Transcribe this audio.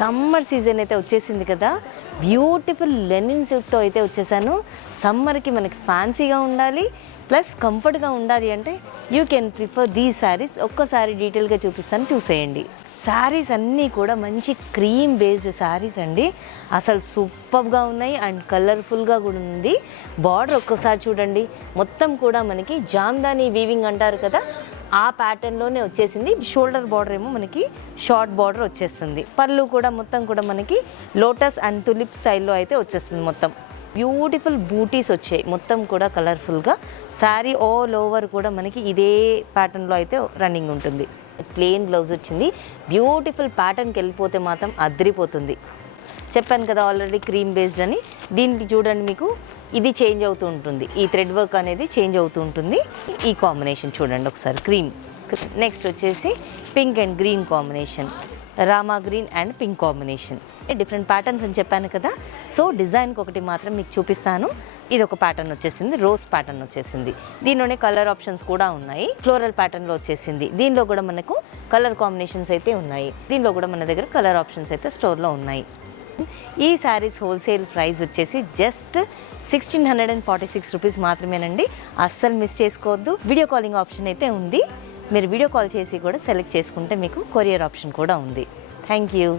Summer season అయితే వచ్చేసింది కదా, బ్యూటిఫుల్ లెనిన్ సిల్క్తో అయితే వచ్చేసాను. సమ్మర్కి మనకి ఫ్యాన్సీగా ఉండాలి ప్లస్ కంఫర్ట్గా ఉండాలి అంటే you can prefer these saris. ఒక్కసారి డీటెయిల్గా చూపిస్తాను, చూసేయండి. శారీస్ అన్నీ కూడా మంచి క్రీమ్ బేస్డ్ శారీస్ అండి. అసలు సూపర్గా ఉన్నాయి అండ్ కలర్ఫుల్గా కూడా ఉంది. బార్డర్ ఒక్కసారి చూడండి, మొత్తం కూడా మనకి జామ్దాని వీవింగ్ అంటారు కదా, ఆ ప్యాటర్న్లోనే వచ్చేసింది. షోల్డర్ బార్డర్ ఏమో మనకి షార్ట్ బార్డర్ వచ్చేస్తుంది. పళ్ళు కూడా మొత్తం కూడా మనకి లోటస్ అండ్ తులిప్ స్టైల్లో అయితే వచ్చేస్తుంది. మొత్తం బ్యూటిఫుల్ బూటీస్ వచ్చాయి, మొత్తం కూడా కలర్ఫుల్గా. శారీ ఆల్ ఓవర్ కూడా మనకి ఇదే ప్యాటర్న్లో అయితే రన్నింగ్ ఉంటుంది. ప్లెయిన్ బ్లౌజ్ వచ్చింది. బ్యూటిఫుల్ ప్యాటర్న్కి వెళ్ళిపోతే మాత్రం అదిరిపోతుంది. చెప్పాను కదా ఆల్రెడీ క్రీమ్ బేస్డ్ అని. దీనికి చూడండి, మీకు ఇది చేంజ్ అవుతూ ఉంటుంది, ఈ థ్రెడ్ వర్క్ అనేది చేంజ్ అవుతూ ఉంటుంది. ఈ కాంబినేషన్ చూడండి ఒకసారి, క్రీమ్. నెక్స్ట్ వచ్చేసి pink and green combination, Rama green and pink combination. Different patterns అని చెప్పాను కదా, సో డిజైన్కి ఒకటి మాత్రం మీకు చూపిస్తాను. ఇది ఒక ప్యాటర్న్ వచ్చేసింది, రోజ్ ప్యాటర్న్ వచ్చేసింది. దీనిలోనే కలర్ ఆప్షన్స్ కూడా ఉన్నాయి. ఫ్లోరల్ ప్యాటర్న్లో వచ్చేసింది. దీనిలో కూడా మనకు కలర్ కాంబినేషన్స్ అయితే ఉన్నాయి. దీనిలో కూడా మన దగ్గర కలర్ ఆప్షన్స్ అయితే స్టోర్లో ఉన్నాయి. ఈ శారీస్ హోల్సేల్ ప్రైస్ వచ్చేసి జస్ట్ 1646 రూపీస్ మాత్రమేనండి. అస్సలు మిస్ చేసుకోవద్దు. వీడియో కాలింగ్ ఆప్షన్ అయితే ఉంది. మీరు వీడియో కాల్ చేసి కూడా సెలెక్ట్ చేసుకుంటే మీకు కొరియర్ ఆప్షన్ కూడా ఉంది. Thank you.